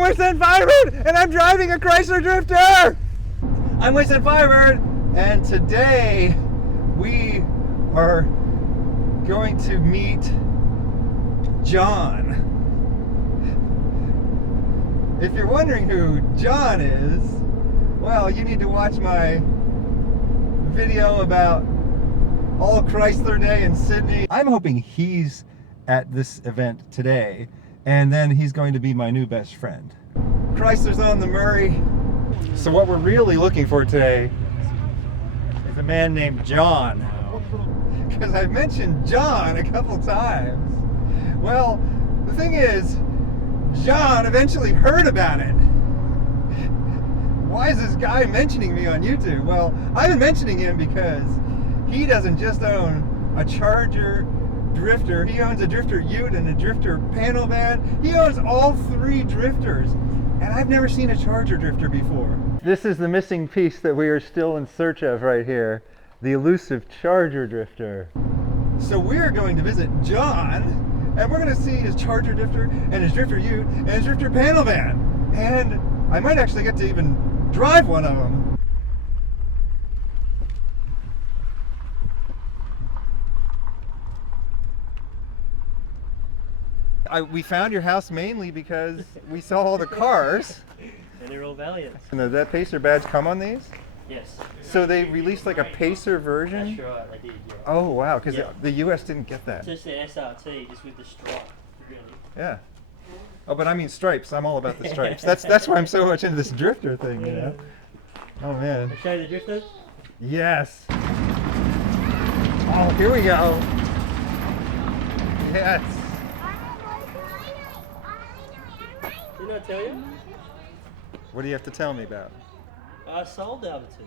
I'm Wasteland Firebird, and I'm driving a Chrysler Drifter! I'm Wasteland Firebird, and today we are going to meet John. If you're wondering who John is, well, you need to watch my video about All Chrysler Day in Sydney. I'm hoping he's at this event today, and then he's going to be my new best friend. Chrysler's on the Murray. So what we're really looking for today is a man named John. Because I've mentioned John a couple times. Well, the thing is, John eventually heard about it. Why is this guy mentioning me on YouTube? Well, I've been mentioning him because he doesn't just own a Charger Drifter, he owns a Drifter Ute and a Drifter panel van. He owns all three Drifters, and I've never seen a Charger Drifter before. This is the missing piece that we are still in search of right here, the elusive Charger Drifter. So we're going to visit John, and we're going to see his Charger Drifter and his Drifter Ute and his Drifter panel van. And I might actually get to even drive one of them. We found your house mainly because we saw all the cars. And they're all Valiants. And does that Pacer badge come on these? Yes. So they released like a Pacer version? That's right, they did, yeah. Oh wow, because Yeah. the US didn't get that. Just the SRT, just with the stripe, really. Yeah. Oh, but I mean stripes. I'm all about the stripes. That's why I'm so much into this drifter thing, you know? Oh man. I'll show you the drifters? Yes. Oh, here we go. Yes. Didn't I tell you? What do you have to tell me about? I sold the other two.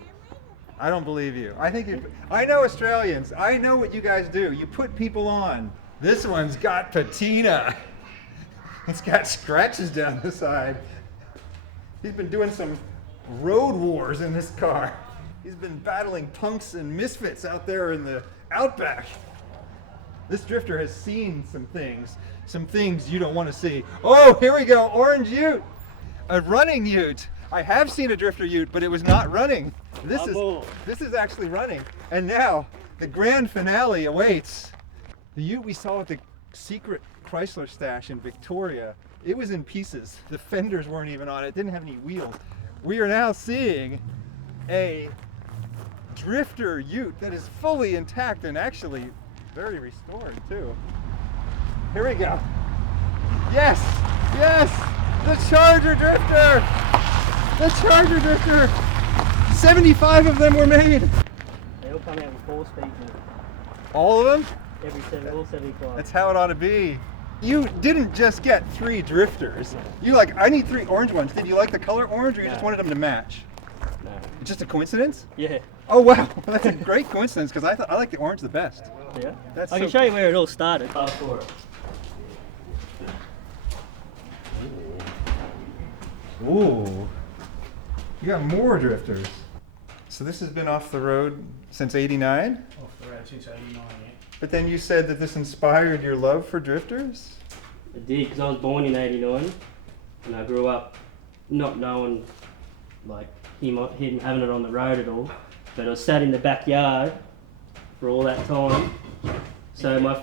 I don't believe you. I know Australians. I know what you guys do. You put people on. This one's got patina. It's got scratches down the side. He's been doing some road wars in this car. He's been battling punks and misfits out there in the outback. This drifter has seen some things you don't want to see. Oh, here we go, orange ute. A running ute. I have seen a Drifter Ute, but it was not running. This is actually running. And now, the grand finale awaits. The ute we saw at the secret Chrysler stash in Victoria, it was in pieces. The fenders weren't even on it. It didn't have any wheels. We are now seeing a Drifter Ute that is fully intact and actually very restored too. Here we go. Yes, yes, the Charger Drifter. The Charger Drifter! 75 of them were made! They all come out with 4-speed. All of them? All 75. That's how it ought to be. You didn't just get 3 drifters. You're like, I need 3 orange ones. Did you like the color orange, or you just wanted them to match? No. It's just a coincidence? Yeah. Oh wow, that's a great coincidence, because I like the orange the best. Yeah? That's I can so show you where it all started. For it. Ooh. You got more drifters. So this has been off the road since '89? Off the road since '89, yeah. But then you said that this inspired your love for drifters? It did, because I was born in '89, and I grew up not knowing like him having it on the road at all. But I was sat in the backyard for all that time. So my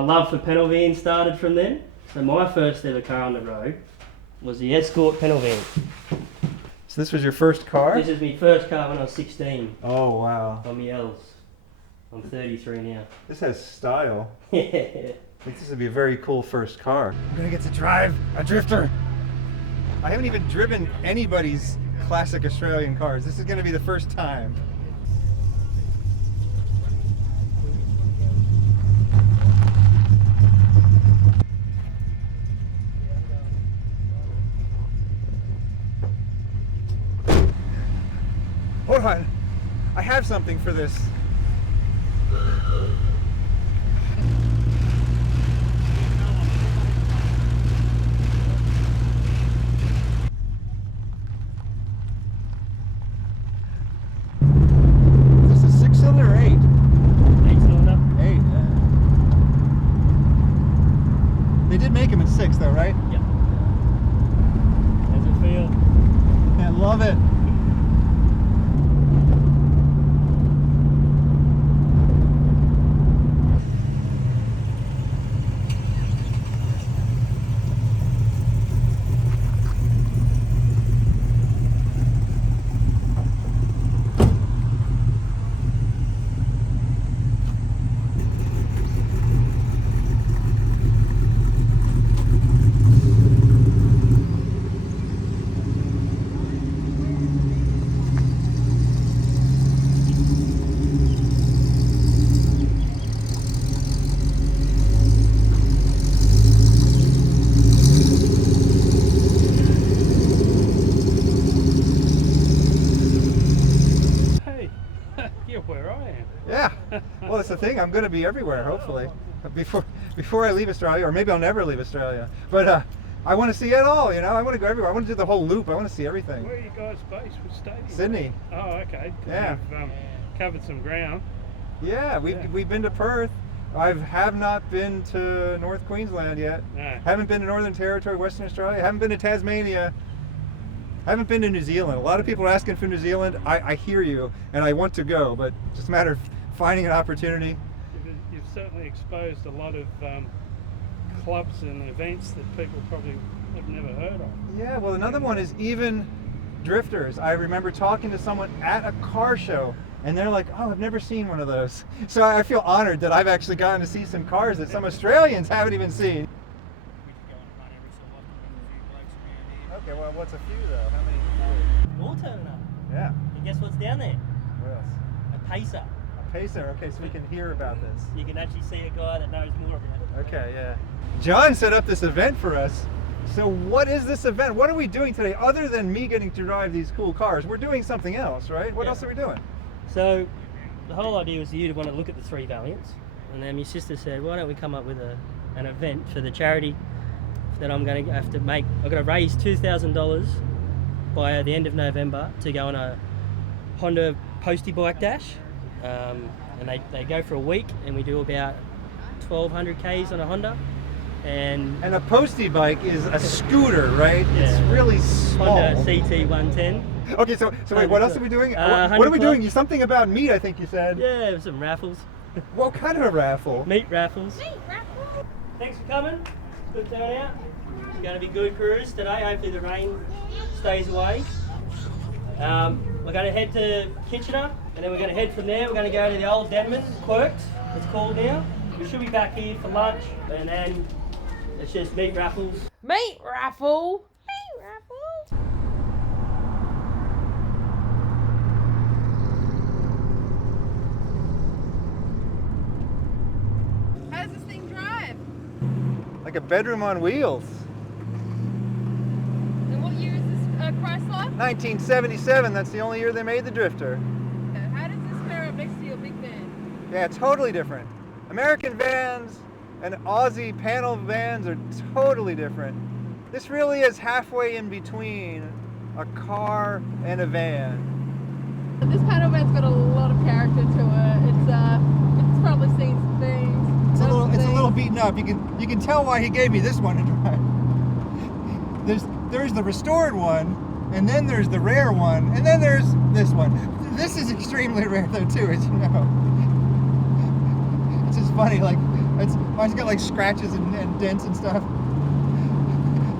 love for panel vans started from then. So my first ever car on the road was the Escort panel van. So this was your first car? This is my first car when I was 16. Oh wow. On my L's. I'm 33 now. This has style. Yeah. I think this would be a very cool first car. I'm gonna get to drive a drifter. I haven't even driven anybody's classic Australian cars. This is gonna be the first time. Hold on, I have something for this. Is this a 6-cylinder or 8? 8-cylinder. 8, yeah. They did make them in 6 though, right? Yep. love it. Where I am. Yeah. Well, it's the thing. I'm going to be everywhere, hopefully, before I leave Australia, or maybe I'll never leave Australia. But I want to see it all. You know, I want to go everywhere. I want to do the whole loop. I want to see everything. Where are you guys based? What state? Sydney. Oh, okay. Yeah. You've covered some ground. Yeah, we've been to Perth. I have not been to North Queensland yet. No. Haven't been to Northern Territory, Western Australia. Haven't been to Tasmania. Haven't been to New Zealand. A lot of people are asking for New Zealand. I hear you, and I want to go, but it's just a matter of finding an opportunity. You've certainly exposed a lot of clubs and events that people probably have never heard of. Yeah, well, another one is even drifters. I remember talking to someone at a car show, and they're like, oh, I've never seen one of those. So I feel honored that I've actually gotten to see some cars that some Australians haven't even seen. Okay, well, what's a few though? How many? More turning up. Yeah. And guess what's down there? What else? A pacer. A pacer. Okay, so we can hear about this. You can actually see a guy that knows more about it. Okay, yeah. John set up this event for us. So what is this event? What are we doing today other than me getting to drive these cool cars? We're doing something else, right? What else are we doing? So the whole idea was you to want to look at the three Valiants, and then my sister said, why don't we come up with an event for the charity that I'm going to have to make. I've got to raise $2,000 by the end of November to go on a Honda postie bike dash, and they go for a week, and we do about 1,200 Ks on a Honda. And a postie bike is a scooter, right? Yeah. It's really small. Honda CT 110. Okay, so wait, what else are we doing? What are 100 we club. doing? Something about meat, I think you said. Yeah, some raffles. What kind of a raffle? Meat raffles. Thanks for coming. Good turnout. It's going to be good cruise today. Hopefully the rain stays away. We're going to head to Kitchener, and then we're going to head from there. We're going to go to the old Denman, Quirked, it's called now. We should be back here for lunch, and then it's just meat raffles. Meat raffle! Meat raffle! How does this thing drive? Like a bedroom on wheels. And what year is this Chrysler? 1977, that's the only year they made the Drifter. How does this pair up next to your big van? Yeah, totally different. American vans and Aussie panel vans are totally different. This really is halfway in between a car and a van. This panel van's got a lot of character to it. It's probably seen some things. It's a little beaten up. You can tell why he gave me this one to drive. There's the restored one, and then there's the rare one, and then there's this one. This is extremely rare though too, as you know. It's just funny, like mine's got like scratches and dents and stuff.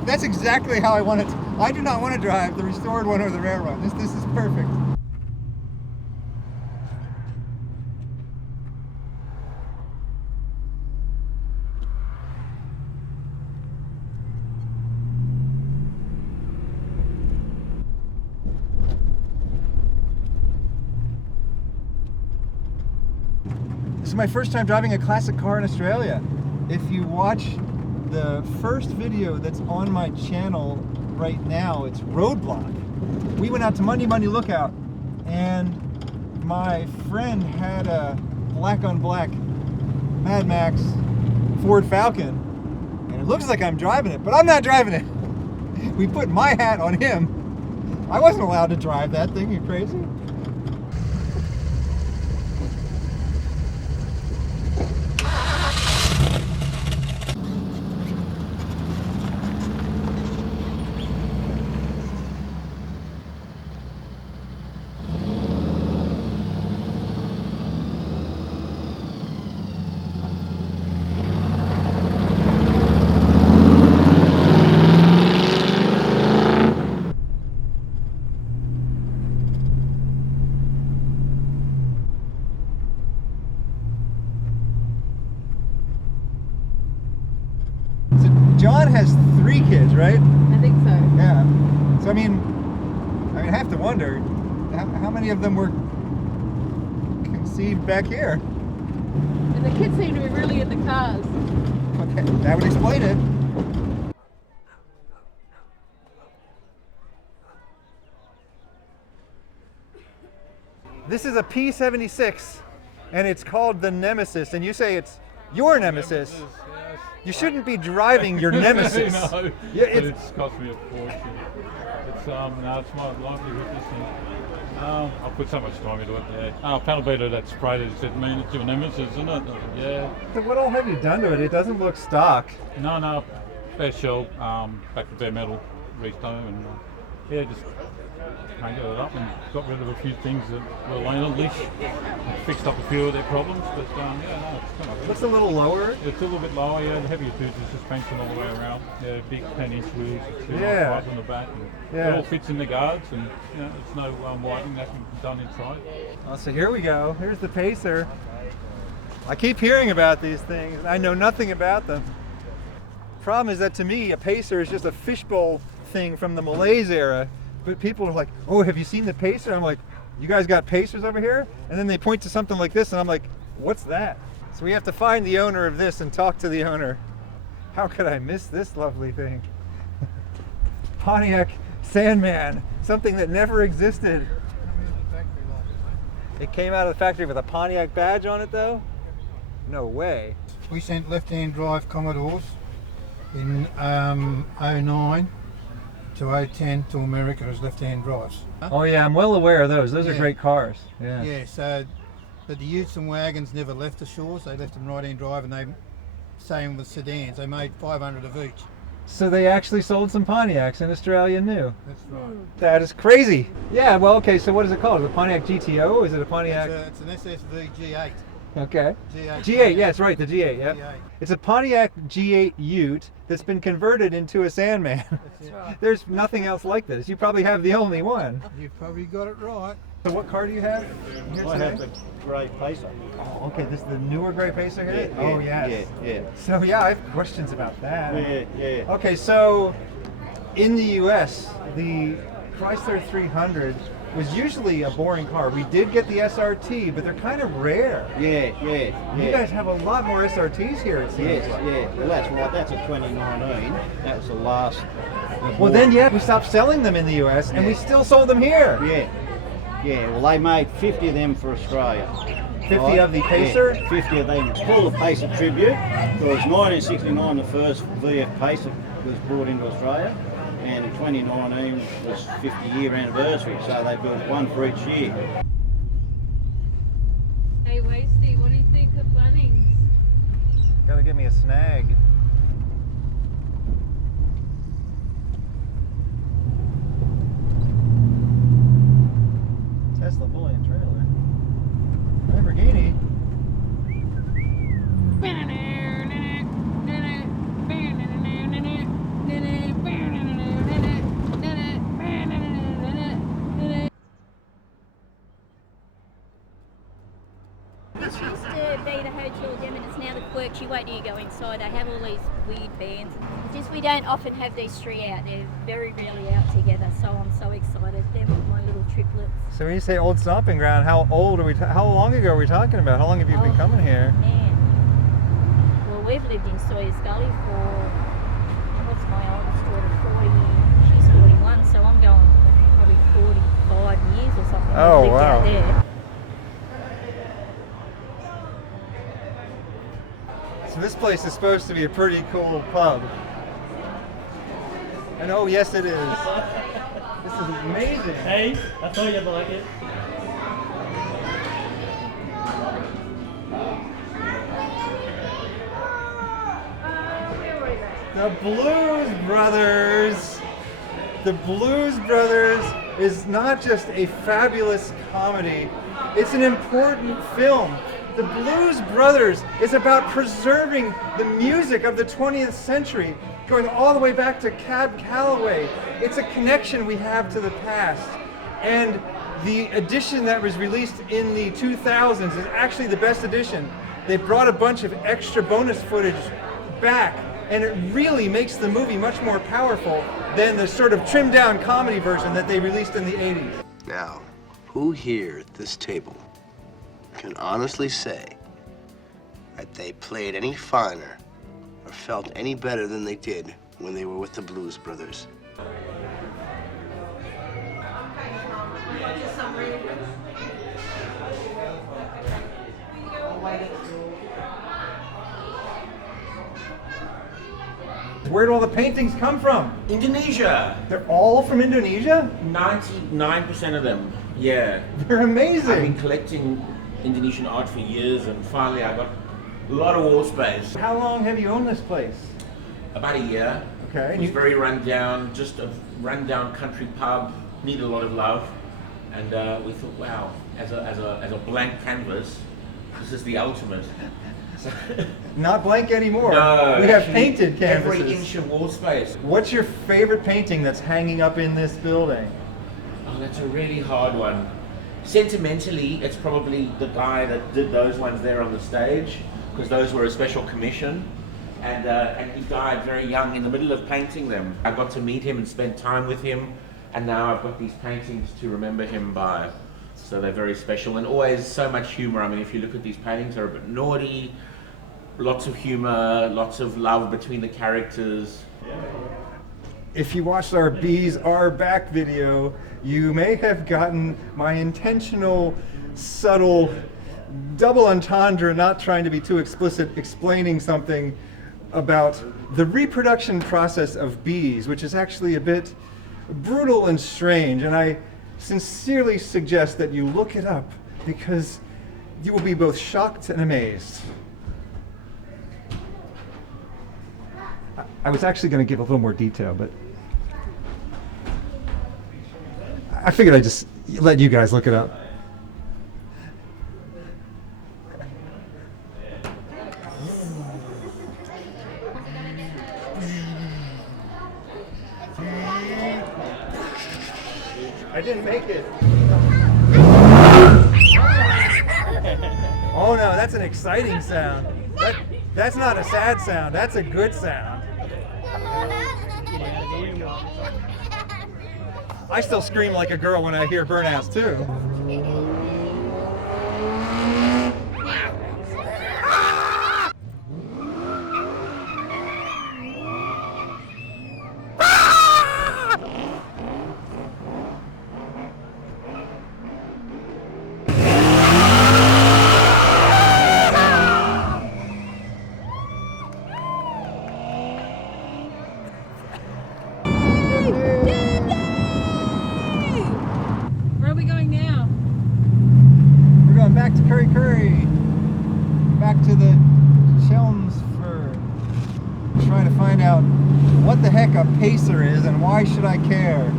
That's exactly how I want it. I do not want to drive the restored one or the rare one. This is perfect. This is my first time driving a classic car in Australia. If you watch the first video that's on my channel right now, it's Roadblock. We went out to Monday Lookout, and my friend had a black on black Mad Max Ford Falcon, and it looks like I'm driving it, but I'm not driving it. We put my hat on him. I wasn't allowed to drive that thing. You crazy? kids, right? I think so. Yeah. So I mean, I have to wonder how many of them were conceived back here. And the kids seem to be really into cars. Okay, that would explain it. This is a P-76, and it's called the Nemesis, and you say it's your Nemesis. Yes. You shouldn't be driving your Nemesis. No, Yeah, but it's cost me a fortune. It's no, it's my livelihood. This thing. I put so much time into it. Yeah. Panel beater that sprayed it said, "Man, it's your Nemesis, isn't it?" I said, yeah. So what all have you done to it? It doesn't look stock. No, bare shell, back to bare metal, restone, and yeah, just painted it up and got rid of a few things that were laying on leash. Fixed up a few of their problems, but yeah, no, it's kind of Looks a little lower. It's a little bit lower, yeah. The heavier duty suspension all the way around. Yeah, big 10-inch wheels, Yeah. wipes on the back. And Yeah. It all fits in the guards, and there's no whitening that can be done inside. Oh, so here we go. Here's the Pacer. I keep hearing about these things. I know nothing about them. Problem is that to me, a Pacer is just a fishbowl thing from the Malaise era. But people are like, "Oh, have you seen the Pacer?" I'm like, "You guys got Pacers over here?" And then they point to something like this, and I'm like, "What's that?" So we have to find the owner of this and talk to the owner. How could I miss this lovely thing? Pontiac Sandman, something that never existed. It came out of the factory with a Pontiac badge on it, though? No way. We sent left-hand drive Commodores in 09 to 010 to America as left-hand drives. Oh yeah, I'm well aware of those. Those are Yeah. great cars. Yeah. Yeah, so but the utes and wagons never left the shores. They left them right-hand drive, and they same with sedans. They made 500 of each. So they actually sold some Pontiacs in Australia new. That's right. That is crazy. Yeah, well, okay, so what is it called? Is it a Pontiac GTO? Is it a Pontiac? It's an SSV G8. Okay. G8. G8, yeah, it's right, the G8, yeah. G8. It's a Pontiac G8 Ute that's been converted into a Sandman. That's right. There's nothing else like this. You probably have the only one. You've probably got it right. So what car do you have here I have today? the grey Pacer. Oh, okay, this is the newer gray Pacer here? Oh, yes. Yeah. So yeah, I have questions about that. Yeah. Okay, so in the US, the Chrysler 300 was usually a boring car. We did get the SRT, but they're kind of rare. Yeah. You guys have a lot more SRTs here, it seems Yes, like. yeah. Well, that's right. That's a 2019. That was the last. Well, then, yeah, we stopped selling them in the US, and we still sold them here. Yeah. Well, they made 50 of them for Australia. 50 of the Pacer? Yeah, 50 of them. Called the Pacer Tribute. Because 1969, the first VF Pacer was brought into Australia. And in 2019 was 50-year anniversary, so they built one for each year. Hey Wasty, what do you think of Bunnings? Gotta give me a snag. Tesla bully and trailer. Lamborghini. It used to be the Hotel Gem and it's now the Quirky. Wait till you go inside. They have all these weird bands. Just we don't often have these three out. They're very rarely out together, so I'm so excited. They're my little triplets. So when you say old stomping ground, how old are we? How long ago are we talking about? How long have you been coming here? Man. Well, we've lived in Sawyer's Gully for, what's my oldest daughter, 40, she's 41, so I'm going probably 45 years or something. Oh, We've lived wow. out there. So this place is supposed to be a pretty cool pub. And oh yes it is. This is amazing. Hey, I thought you'd like it. The Blues Brothers. The Blues Brothers is not just a fabulous comedy, it's an important film. The Blues Brothers is about preserving the music of the 20th century, going all the way back to Cab Calloway. It's a connection we have to the past. And the edition that was released in the 2000s is actually the best edition. They brought a bunch of extra bonus footage back and it really makes the movie much more powerful than the sort of trimmed down comedy version that they released in the 80s. Now, who here at this table can honestly say that they played any finer or felt any better than they did when they were with the Blues Brothers? Where'd all the paintings come from? Indonesia. They're all from Indonesia? 99% of them, yeah. They're amazing. I've been collecting Indonesian art for years, and finally I got a lot of wall space. How long have you owned this place? About a year. Okay. It was very run down, just a run down country pub, needed a lot of love. And we thought, wow, as a blank canvas, this is the ultimate. Not blank anymore. No, we have painted canvases. Every inch of wall space. What's your favorite painting that's hanging up in this building? Oh, that's a really hard one. Sentimentally, it's probably the guy that did those ones there on the stage, because those were a special commission. And he died very young in the middle of painting them. I got to meet him and spend time with him, and now I've got these paintings to remember him by. So they're very special, and always so much humor. I mean, if you look at these paintings, they're a bit naughty, lots of humor, lots of love between the characters. If you watched our Bees Are Back video, you may have gotten my intentional, subtle, double entendre, not trying to be too explicit, explaining something about the reproduction process of bees, which is actually a bit brutal and strange. And I sincerely suggest that you look it up, because you will be both shocked and amazed. I was actually going to give a little more detail, but I figured I'd just let you guys look it up. I didn't make it. Oh no, that's an exciting sound. That's not a sad sound, that's a good sound. I still scream like a girl when I hear burnouts too. Where are we going now? We're going back to Curry, back to the Chelmsford, trying to find out what the heck a pacer is and why should I care.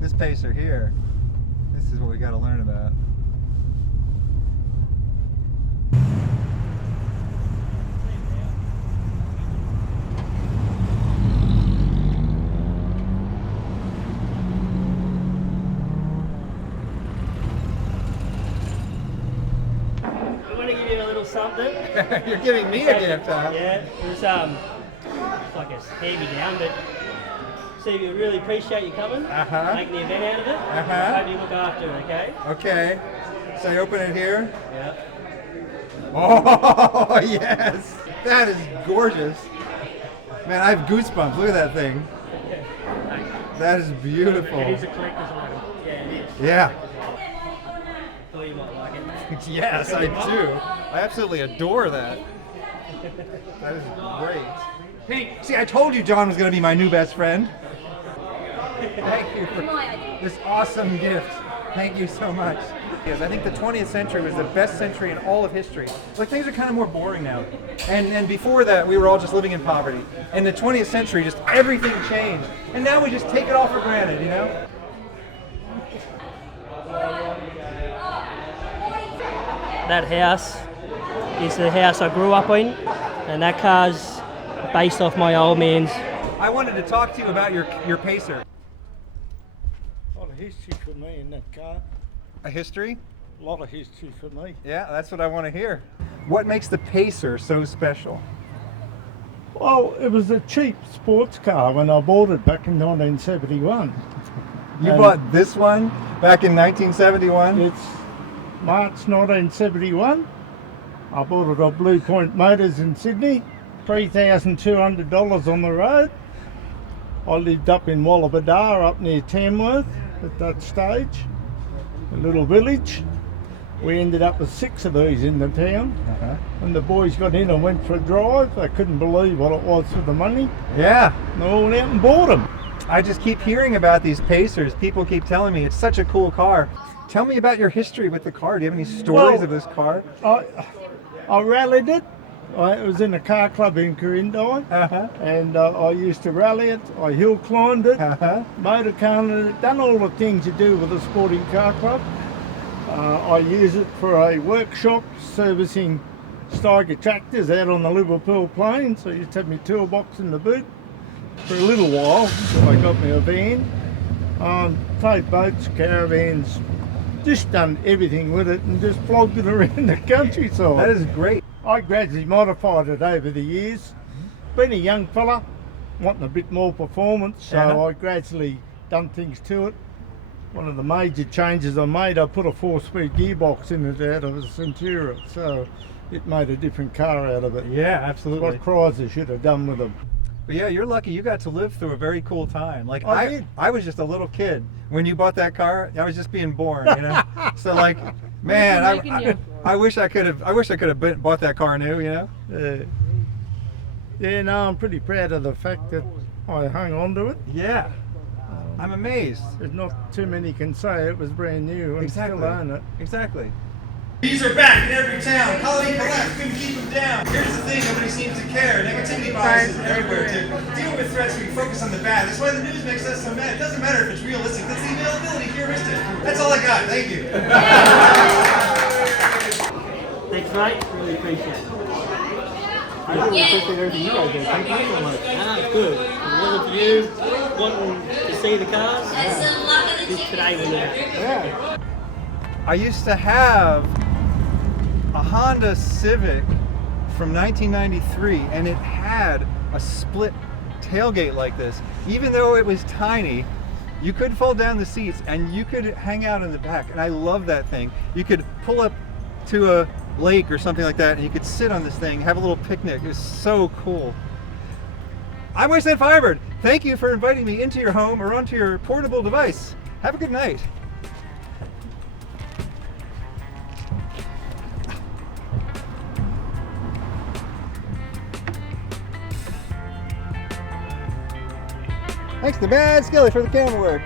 This pacer here, this is what we got to learn about. Something. You're giving me a gift, huh? Yeah, it was it's like a hand-me-down, but Steve, we really appreciate you coming, making the event out of it. Hope you look after it, okay? Okay. So I open it here? Yeah. Oh, yes! That is gorgeous. Man, I have goosebumps. Look at that thing. That is beautiful. It is a collector's item. Yeah, it is. Yeah. Thought you might like it. Yes, I do. I absolutely adore that. That is great. See, I told you John was going to be my new best friend. Thank you for this awesome gift. Thank you so much. Yes, I think the 20th century was the best century in all of history. Like, things are kind of more boring now. And before that, we were all just living in poverty. In the 20th century, just everything changed. And now we just take it all for granted, you know? That house is the house I grew up in, and that car's based off my old man's. I wanted to talk to you about your pacer. A lot of history for me in that car. A history? A A lot of history for me. Yeah, that's what I want to hear. What makes the Pacer so special? Well, it was a cheap sports car when I bought it back in 1971. You And bought this one back in 1971? It's March 1971. I bought it off Blue Point Motors in Sydney. $3,200 on the road. I lived up in Wallabadar, up near Tamworth at that stage, a little village. We ended up with 6 of these in the town. When the boys got in and went for a drive, they couldn't believe what it was for the money. Yeah. And they all went out and bought them. I just keep hearing about these Pacers. People keep telling me it's such a cool car. Tell me about your history with the car. Do you have any stories of this car? I rallied it. It was in a car club in Corindai, and I used to rally it. I hill climbed it, motor carted it, done all the things you do with a sporting car club. I use it for a workshop servicing Steiger tractors out on the Liverpool Plains. So I used to have my toolbox in the boot for a little while until I got me a van. Towed boats, caravans, just done everything with it and just flogged it around the countryside. That is great. I gradually modified it over the years. Being a young fella, wanting a bit more performance, so I gradually done things to it. One of the major changes I made, I put a 4-speed gearbox in it out of a Centura, so it made a different car out of it. Yeah, absolutely. What Chrysler should have done with them. But yeah, you're lucky you got to live through a very cool time. Like I did. I was just a little kid when you bought that car. I was just being born, you know. So like, man, I wish I could have bought that car new, you know. Yeah, no, I'm pretty proud of the fact that I hung on to it. Yeah, I'm amazed. There's not too many can say it was brand new and still own it. Exactly. These are back in every town. Colony collect, couldn't keep them down. Here's the thing, nobody seems to care. Negativity bias is everywhere to deal with threats. We focus on the bad. That's why the news makes us so mad. It doesn't matter if it's realistic. That's the availability heuristic. That's all I got. Thank you. Thanks, mate. Really appreciate it. I really appreciate everything you guys did. Thank you so much. Ah, good. If it wasn't for you wanting to see the cars, this today would Yeah. I used to have a Honda Civic from 1993, and it had a split tailgate like this. Even though it was tiny, you could fold down the seats and you could hang out in the back, and I love that thing. You could pull up to a lake or something like that, and you could sit on this thing, have a little picnic. It was so cool. I'm Wasteland Firebird. Thank you for inviting me into your home or onto your portable device. Have a good night. Thanks to Bad Skilly for the camera work.